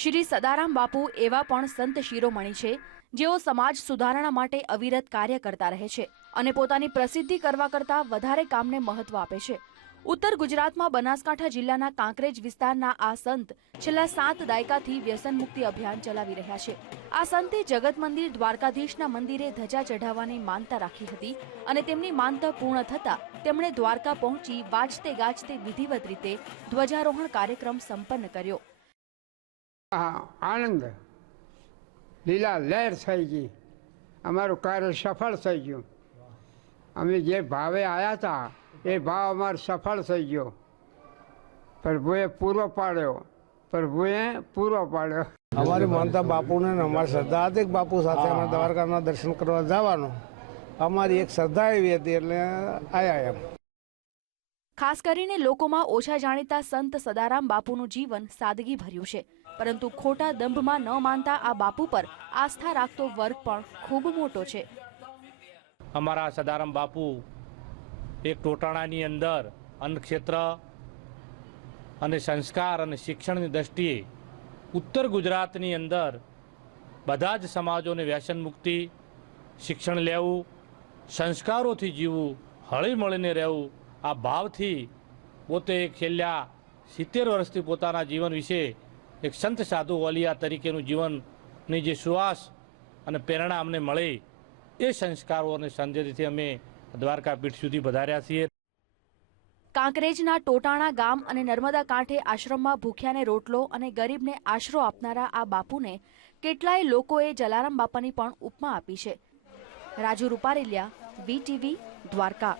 શ્રી સદારામ બાપુ એવા પણ સંત શિરોમણી છે, જેઓ સમાજ સુધારણા માટે અવિરત કાર્ય કરતા રહે છે અને પોતાની પ્રસિદ્ધિ કરવા કરતાં વધારે કામને મહત્વ આપે છે. ઉત્તર ગુજરાતમાં બનાસકાંઠા જિલ્લાના કાંકરેજ વિસ્તારના આ સંત છેલ્લા સાત દાયકાથી વ્યસન મુક્તિ અભિયાન ચલાવી રહ્યા છે. આ સંતે જગત મંદિર દ્વારકાધીશના મંદિરે ધજા ચઢાવવાની માનતા રાખી હતી અને તેમની માનતા પૂર્ણ થતા તેમણે દ્વારકા પહોંચી વાજતે ગાજતે વિધિવત રીતે ધ્વજારોહણ કાર્યક્રમ સંપન્ન કર્યો. આનંદ. લીલા લહેર થઈ ગઈ. અમારું કાર્ય સફળ થઈ ગયું. અમે જે ભાવે આવ્યા હતા એ ભાવ અમારો સફળ થઈ ગયો. પ્રભુએ પૂરો પાડ્યો. પ્રભુએ પૂરો પાડ્યો. અમારી માનતા બાપુને અમારી શ્રદ્ધા હતી બાપુ સાથે અમે દ્વારકાના દર્શન કરવા જવાનું. અમારી એક શ્રદ્ધા એવી હતી એટલે આયા એમ. ખાસ કરીને લોકોમાં ઓછા જાણીતા સંત સદારામ બાપુનું જીવન સાદગી ભર્યું છે. પરંતુ ખોટા દંભમાં ન માનતા આ બાપુ પર આસ્થા રાખતો વર્ગ પણ ખૂબ મોટો છે. અમારા સદારામ બાપુ એક ટોટાણાની અંદર અન્નક્ષેત્ર અને સંસ્કાર અને શિક્ષણની દ્રષ્ટિએ ઉત્તર ગુજરાતની અંદર બધા જ સમાજોને વ્યસન મુક્તિ, શિક્ષણ લેવું, સંસ્કારોથી જીવવું, હળીમળીને રહેવું આ ભાવથી પોતે છેલ્લા સિત્તેર વર્ષથી પોતાના જીવન વિશે એક સંત સાધુ વલિયા તરીકેનું જીવનની જે સુવાસ અને પ્રેરણા અમને મળે એ સંસ્કારો અને સંદેશથી અમે દ્વારકા પીઠ સુધી વધાર્યા છીએ. કાંકરેજના ટોટાણા ગામ અને નર્મદા કાંઠે આશ્રમમાં ભૂખ્યાને રોટલો અને ગરીબને આશરો આપનારા આ બાપુને કેટલાય લોકોએ જલારામ બાપાની પણ ઉપમા આપી છે. રાજુ રૂપારેલિયા વીટીવી દ્વારકા.